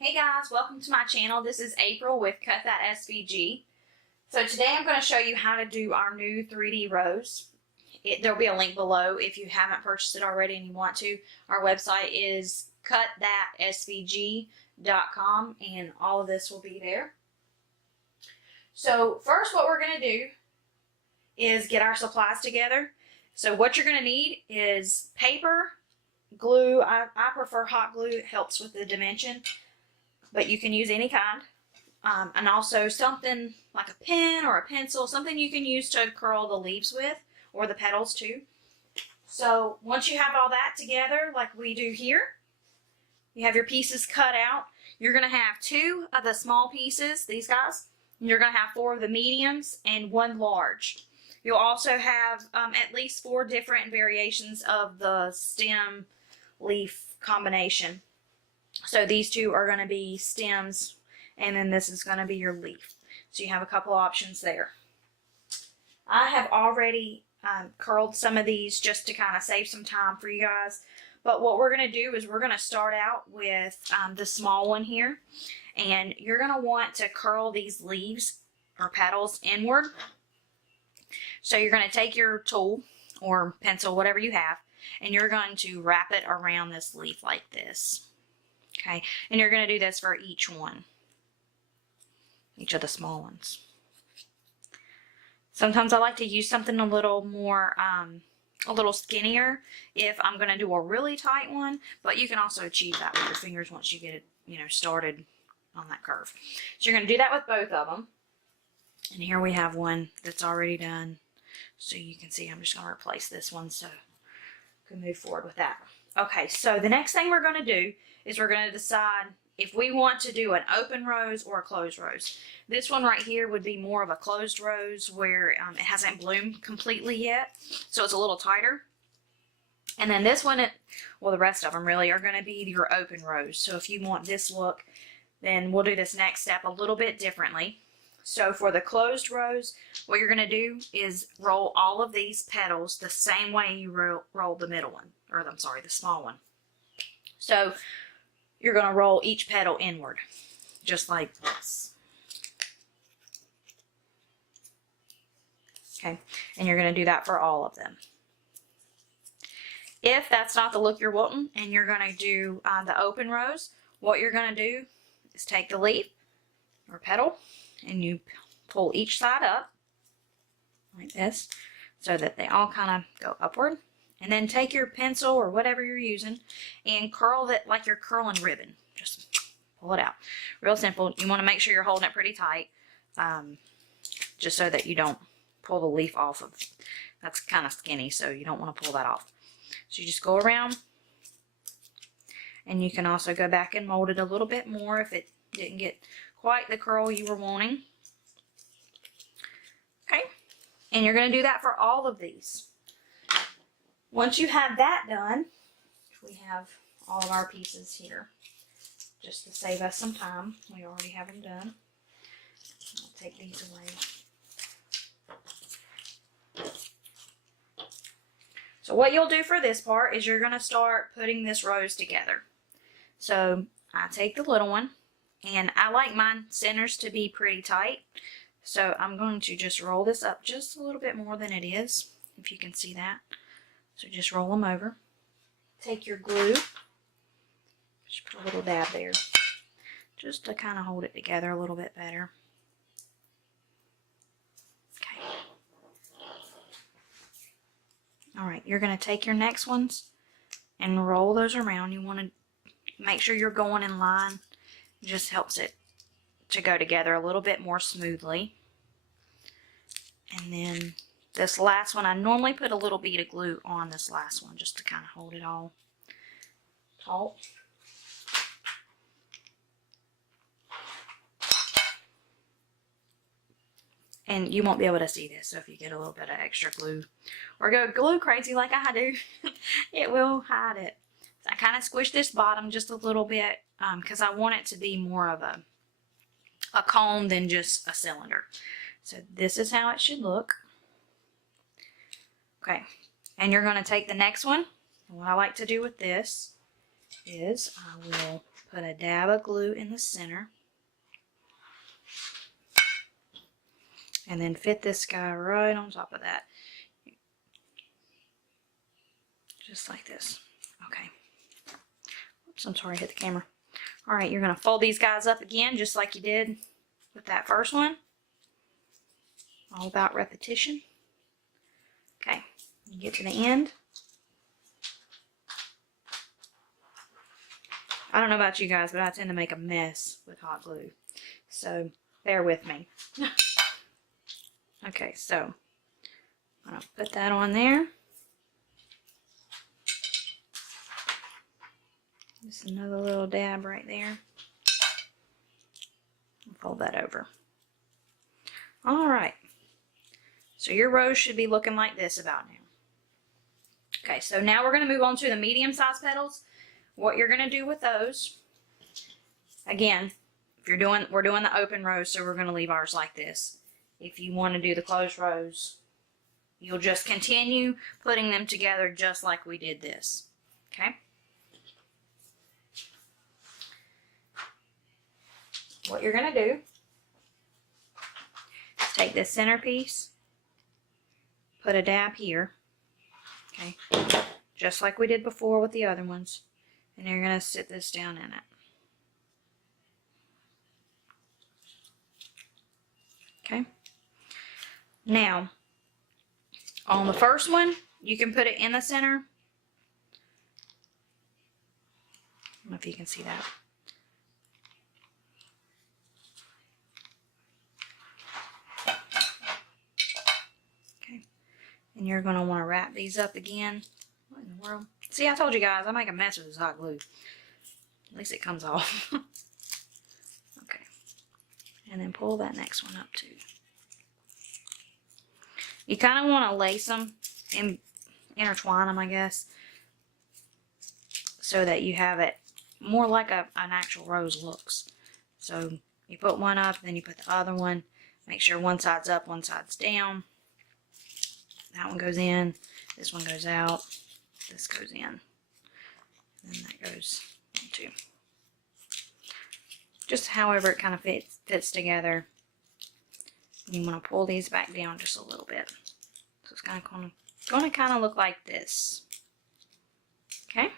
Hey guys, welcome to my channel. This is April with CutThatSVG. So today I'm going to show you how to do our new 3D rose. There'll be a link below if you haven't purchased it already and you want to. Our website is CutThatSVG.com and all of this will be there. So first what we're going to do is get our supplies together. So what you're going to need is paper, glue. I prefer hot glue. It helps with the dimension, but you can use any kind. And also something like a pen or a pencil, something you can use to curl the leaves with, or the petals too. So once you have all that together, like we do here, you have your pieces cut out. You're going to have 2 of the small pieces, these guys. You're going to have 4 of the mediums and 1 large. You'll also have at least 4 different variations of the stem leaf combination. So these 2 are going to be stems, and then this is going to be your leaf. So you have a couple options there. I have already curled some of these just to kind of save some time for you guys. But what we're going to do is we're going to start out with the small one here. And you're going to want to curl these leaves or petals inward. So you're going to take your tool or pencil, whatever you have, and you're going to wrap it around this leaf like this. Okay, and you're going to do this for each one, each of the small ones. Sometimes I like to use something a little more, a little skinnier if I'm going to do a really tight one, but you can also achieve that with your fingers once you get it, started on that curve. So you're going to do that with both of them. And here we have one that's already done. So you can see I'm just going to replace this one so I can move forward with that. Okay, so the next thing we're going to do is we're going to decide if we want to do an open rose or a closed rose. This one right here would be more of a closed rose where it hasn't bloomed completely yet, so it's a little tighter. And then this one, well, the rest of them really are going to be your open rose. So if you want this look, then we'll do this next step a little bit differently. So for the closed rose, what you're going to do is roll all of these petals the same way you roll the middle one, or I'm sorry, the small one. So you're going to roll each petal inward, just like this. Okay, and you're going to do that for all of them. If that's not the look you're wanting and you're going to do the open rose, what you're going to do is take the leaf or petal and you pull each side up like this so that they all kind of go upward. And then take your pencil or whatever you're using and curl it like you're curling ribbon. Just pull it out. Real simple. You want to make sure you're holding it pretty tight, just so that you don't pull the leaf off of. That's kind of skinny, so you don't want to pull that off. So you just go around, and you can also go back and mold it a little bit more if it didn't get quite the curl you were wanting. Okay, and you're going to do that for all of these. Once you have that done, we have all of our pieces here. Just to save us some time, we already have them done. I'll take these away. So what you'll do for this part is you're going to start putting this rose together. So I take the little one, and I like mine centers to be pretty tight. So I'm going to just roll this up just a little bit more than it is, if you can see that. So just roll them over. Take your glue. Just put a little dab there. Just to kind of hold it together a little bit better. Okay. Alright, you're going to take your next ones and roll those around. You want to make sure you're going in line. It just helps it to go together a little bit more smoothly. And then this last one, I normally put a little bead of glue on this last one just to kind of hold it all taut. And you won't be able to see this, so if you get a little bit of extra glue or go glue crazy like I do, it will hide it. So I kind of squish this bottom just a little bit because I want it to be more of a cone than just a cylinder. So this is how it should look. Okay, and you're going to take the next one. And what I like to do with this is I will put a dab of glue in the center. And then fit this guy right on top of that. Just like this. Okay. Oops, I'm sorry, I hit the camera. Alright, you're going to fold these guys up again, just like you did with that first one. All about repetition. Okay, you get to the end. I don't know about you guys, but I tend to make a mess with hot glue. So, bear with me. Okay, so I'm going to put that on there. Just another little dab right there. Fold that over. Alright. So your rose should be looking like this about now. Okay, so now we're going to move on to the medium-sized petals. What you're going to do with those, again, if you're doing, we're doing the open rose, so we're going to leave ours like this. If you want to do the closed rose, you'll just continue putting them together just like we did this. Okay? What you're going to do is take this centerpiece, put a dab here, okay, just like we did before with the other ones, and you're going to sit this down in it. Okay. Now, on the first one, you can put it in the center. I don't know if you can see that. And you're going to want to wrap these up again. What in the world? See, I told you guys, I make a mess with this hot glue. At least it comes off. Okay. And then pull that next one up too. You kind of want to lace them and intertwine them, I guess, so that you have it more like an actual rose looks. So you put one up, then you put the other one. Make sure one side's up, one side's down. That one goes in, this one goes out, this goes in, and then that goes in too. Just however it kind of fits together. You want to pull these back down just a little bit. So it's going to kind of look like this. Okay?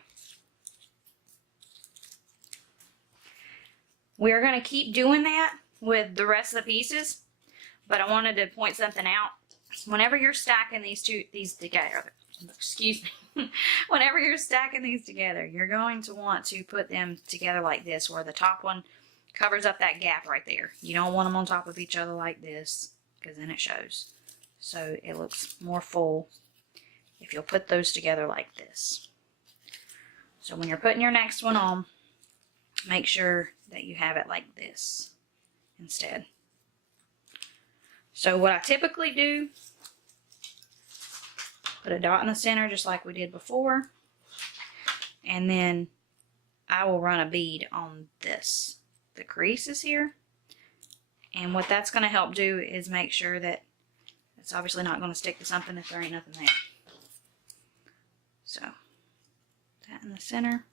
We are going to keep doing that with the rest of the pieces, but I wanted to point something out. Whenever you're stacking these together, excuse me, whenever you're stacking these together, you're going to want to put them together like this, where the top one covers up that gap right there. You don't want them on top of each other like this, because then it shows. So it looks more full if you'll put those together like this. So when you're putting your next one on, make sure that you have it like this instead. So what I typically do, put a dot in the center just like we did before, and then I will run a bead on this, the creases here. And what that's going to help do is make sure that it's obviously not going to stick to something if there ain't nothing there. So, that in the center.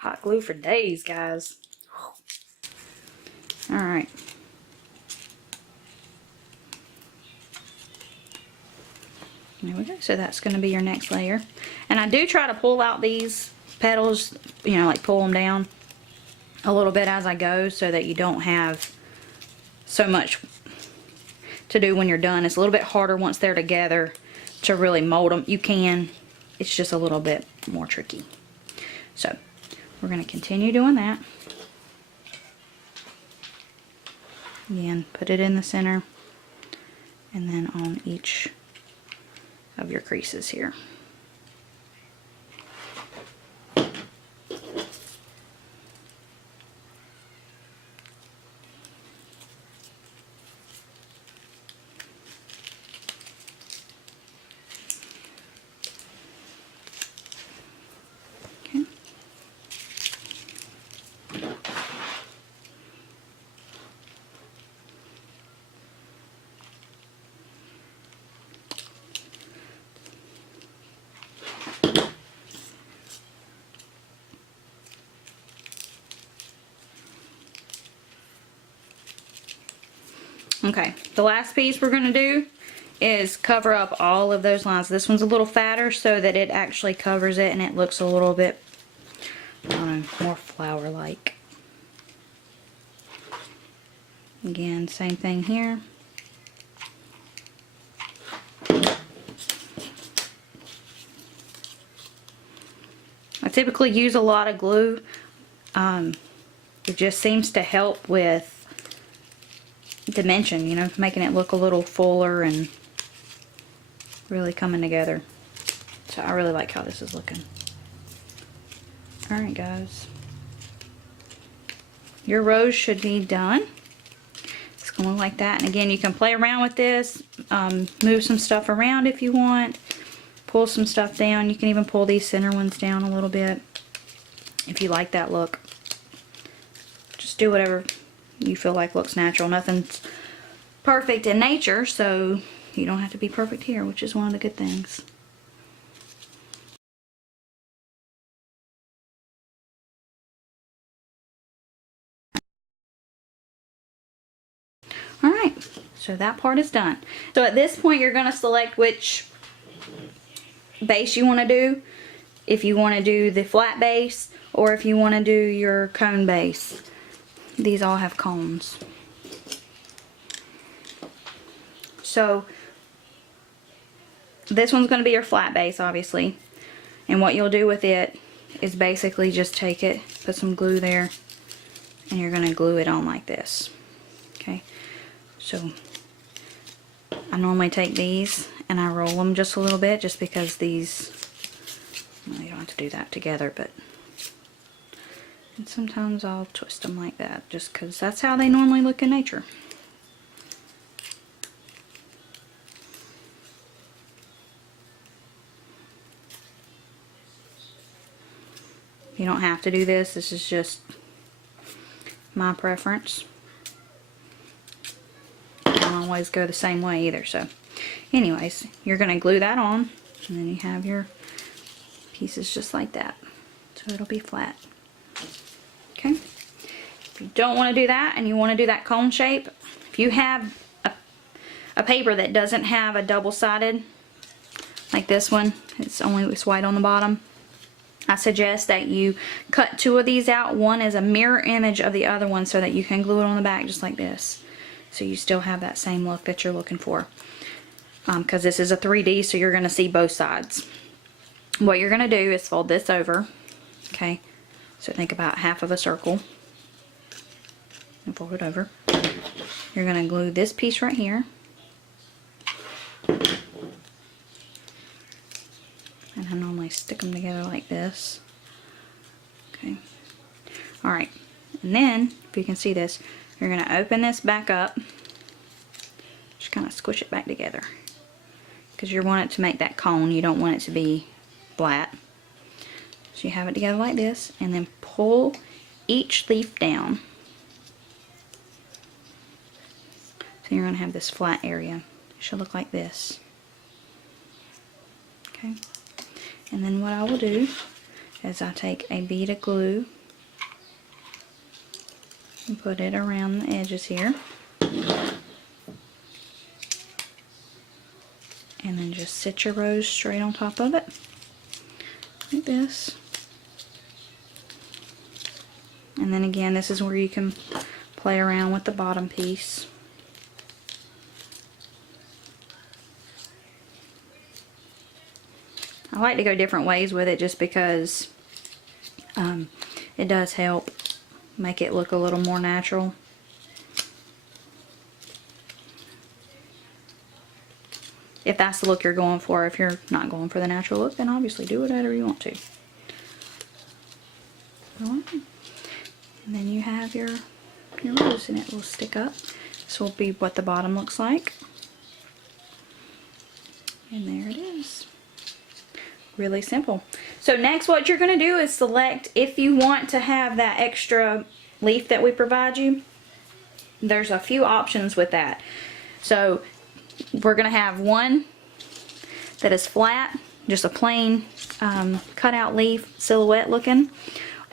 Hot glue for days, guys. Alright. There we go. So that's going to be your next layer. And I do try to pull out these petals, you know, like pull them down a little bit as I go, so that you don't have so much to do when you're done. It's a little bit harder once they're together to really mold them. You can. It's just a little bit more tricky. So we're going to continue doing that. Again, put it in the center, and then on each of your creases here. Okay, the last piece we're going to do is cover up all of those lines. This one's a little fatter so that it actually covers it and it looks a little bit, I don't know, more flower-like. Again, same thing here. I typically use a lot of glue. It just seems to help with dimension, you know, making it look a little fuller and really coming together. So I really like how this is looking. Alright guys, your rose should be done. It's going to look like that. And again, you can play around with this, move some stuff around if you want, pull some stuff down. You can even pull these center ones down a little bit if you like that look. Just do whatever you feel like looks natural. Nothing's perfect in nature, so you don't have to be perfect here, which is one of the good things. Alright, so that part is done. So at this point you're going to select which base you want to do. If you want to do the flat base or if you want to do your cone base. These all have cones. So this one's going to be your flat base, obviously. And what you'll do with it is basically just take it, put some glue there, and you're going to glue it on like this. Okay. So I normally take these and I roll them just a little bit, just because these, well, you don't have to do that together, but and sometimes I'll twist them like that just because that's how they normally look in nature. You don't have to do this. This is just my preference. I don't always go the same way either. So anyways, you're going to glue that on and then you have your pieces just like that. So it'll be flat. Okay. If you don't want to do that and you want to do that cone shape, if you have a paper that doesn't have a double-sided like this one, it's white on the bottom, I suggest that you cut two of these out. One is a mirror image of the other one so that you can glue it on the back just like this. So you still have that same look that you're looking for. Because this is a 3D, so you're going to see both sides. What you're going to do is fold this over. Okay. So think about half of a circle. And fold it over. You're going to glue this piece right here. And I normally stick them together like this. Okay. Alright. And then, if you can see this, you're going to open this back up. Just kind of squish it back together. Because you want it to make that cone. You don't want it to be flat. So you have it together like this. And then pull each leaf down. So you're going to have this flat area. It should look like this. Okay. And then what I will do is I take a bead of glue and put it around the edges here. And then just sit your rose straight on top of it. Like this. And then again, this is where you can play around with the bottom piece. I like to go different ways with it just because it does help make it look a little more natural. If that's the look you're going for. If you're not going for the natural look, then obviously do whatever you want to. Alright. And then you have your rose and it will stick up. This will be what the bottom looks like. And there it is. Really simple. So next what you're going to do is select if you want to have that extra leaf that we provide you. There's a few options with that. So we're going to have one that is flat, just a plain cutout leaf, silhouette looking,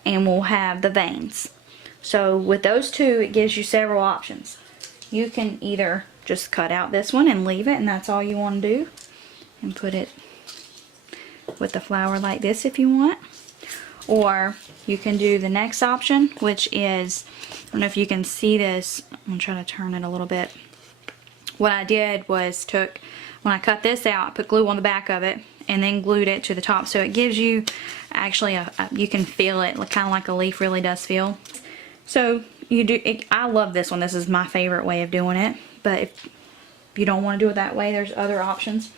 and we'll have the veins. So with those two, it gives you several options. you can either just cut out this one and leave it, and that's all you want to do, and put it with the flower like this if you want. Or you can do the next option, which is, I don't know if you can see this, I'm going to try to turn it a little bit. What I did was when I cut this out, I put glue on the back of it and then glued it to the top, so it gives you actually you can feel it kind of like a leaf really does feel. So you do I love this one. This is my favorite way of doing it, but if you don't want to do it that way, there's other options.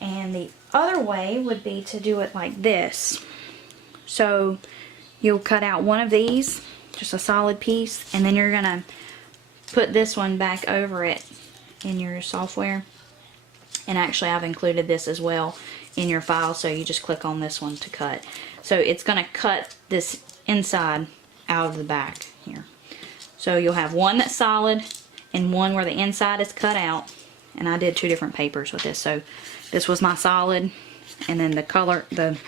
And the other way would be to do it like this. So you'll cut out one of these, just a solid piece, and then you're gonna put this one back over it in your software. And actually I've included this as well in your file, so you just click on this one to cut. So it's gonna cut this inside out of the back here. So you'll have one that's solid and one where the inside is cut out. And I did 2 different papers with this. So this was my solid, and then the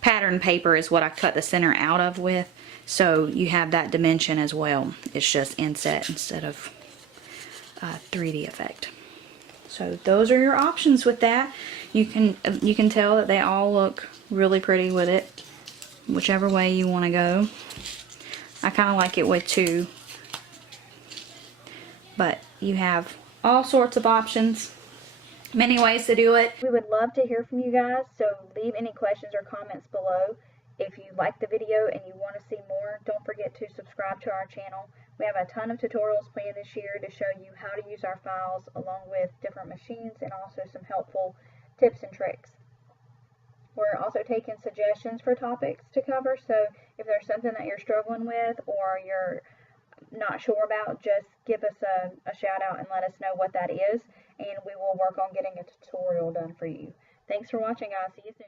pattern paper is what I cut the center out of with. So you have that dimension as well. It's just inset instead of 3D effect. So those are your options with that. You can tell that they all look really pretty with it, whichever way you want to go. I kind of like it with 2, but you have all sorts of options, many ways to do it. We would love to hear from you guys, so leave any questions or comments below. If you like the video and you want to see more, don't forget to subscribe to our channel. We have a ton of tutorials planned this year to show you how to use our files along with different machines, and also some helpful tips and tricks. We're also taking suggestions for topics to cover, so if there's something that you're struggling with or you're not sure about, just give us a shout out and let us know what that is, and we will work on getting a tutorial done for you. Thanks for watching, guys. See you soon.